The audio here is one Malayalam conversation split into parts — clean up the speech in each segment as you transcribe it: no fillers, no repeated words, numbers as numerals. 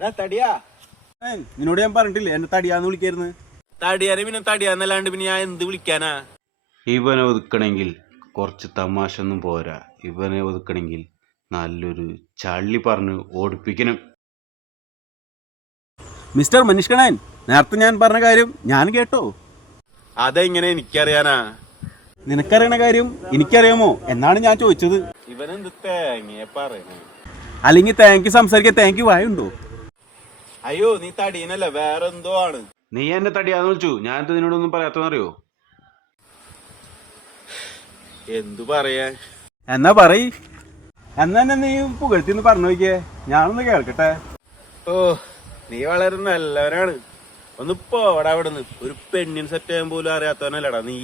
തടിയാ നിന്നോട് ഞാൻ പറഞ്ഞിട്ടില്ലേ എന്നെ തടിയാന്ന് വിളിക്കായിരുന്നു. തടിയാനെ പിന്നെ തടിയാന്നല്ലാണ്ട് പിന്നെ ഞാൻ എന്ത് വിളിക്കാനാ? ഇവനെ ഒതുക്കണമെങ്കിൽ കുറച്ച് തമാശ ഒന്നും പോരാ. ഇവനെ ഒതുക്കണമെങ്കിൽ നല്ലൊരു ചള്ളി പറഞ്ഞ് ഓടിപ്പിക്കണം. മിസ്റ്റർ മനുഷ്കണൻ, നേരത്തെ ഞാൻ പറഞ്ഞ കാര്യം ഞാൻ കേട്ടോ. അതെങ്ങനെ എനിക്കറിയാനാ? നിനക്കറിയണ കാര്യം എനിക്കറിയാമോ എന്നാണ് ഞാൻ ചോദിച്ചത്. ഇവനെന്ത് തേങ്ങയെ പറയണേ? അല്ലെങ്കിൽ താങ്ക് യു സംസാരിക്കാൻ താങ്ക് യു വായുണ്ടോ? അയ്യോ നീ തടീനല്ല വേറെന്തോ ആണ്. നീ എന്നെ തടിയാന്ന് വിളിച്ചു, ഞാനിത് നിന്നോടൊന്നും പറയാത്തതെന്നറിയോ? എന്തു പറയാ? എന്നാ പറയ്. എന്നാ നീ പുകഴ്ത്തിന്ന് പറഞ്ഞു നോക്കിയേ, ഞാനൊന്ന് കേൾക്കട്ടെ. ഓ നീ വളരെ നല്ലവനാണ്. ഒന്ന് പോടാ അവിടുന്ന്. ഒരു പെണ്ണിന് സെറ്റ് ചെയ്യാൻ പോലും അറിയാത്തവനല്ലടാ നീ.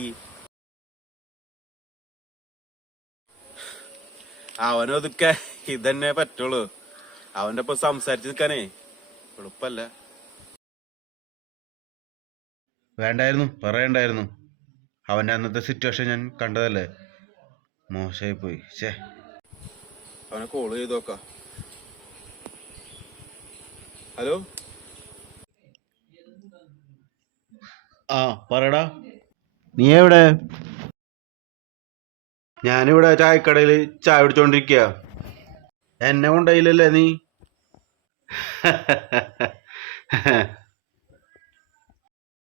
അവനൊതുക്കെ ഇതന്നെ പറ്റുള്ളൂ. അവന്റെ ഒപ്പം സംസാരിച്ച് നിൽക്കാനേ എളുപ്പല്ല. വേണ്ടായിരുന്നു, പറയണ്ടായിരുന്നു. അവൻ്റെ അന്നത്തെ സിറ്റുവേഷൻ ഞാൻ കണ്ടതല്ലേ, മോശമായി പോയി. അവനെ കോള് ചെയ്ത് നോക്കാം. ഹലോ. ആ പറയടാ. നീ എവിടെ? ഞാനിവിടെ ചായക്കടയിൽ ചായ കുടിച്ചോണ്ടിരിക്കുക. എന്നെ കൊണ്ടായില്ലല്ലേ നീ?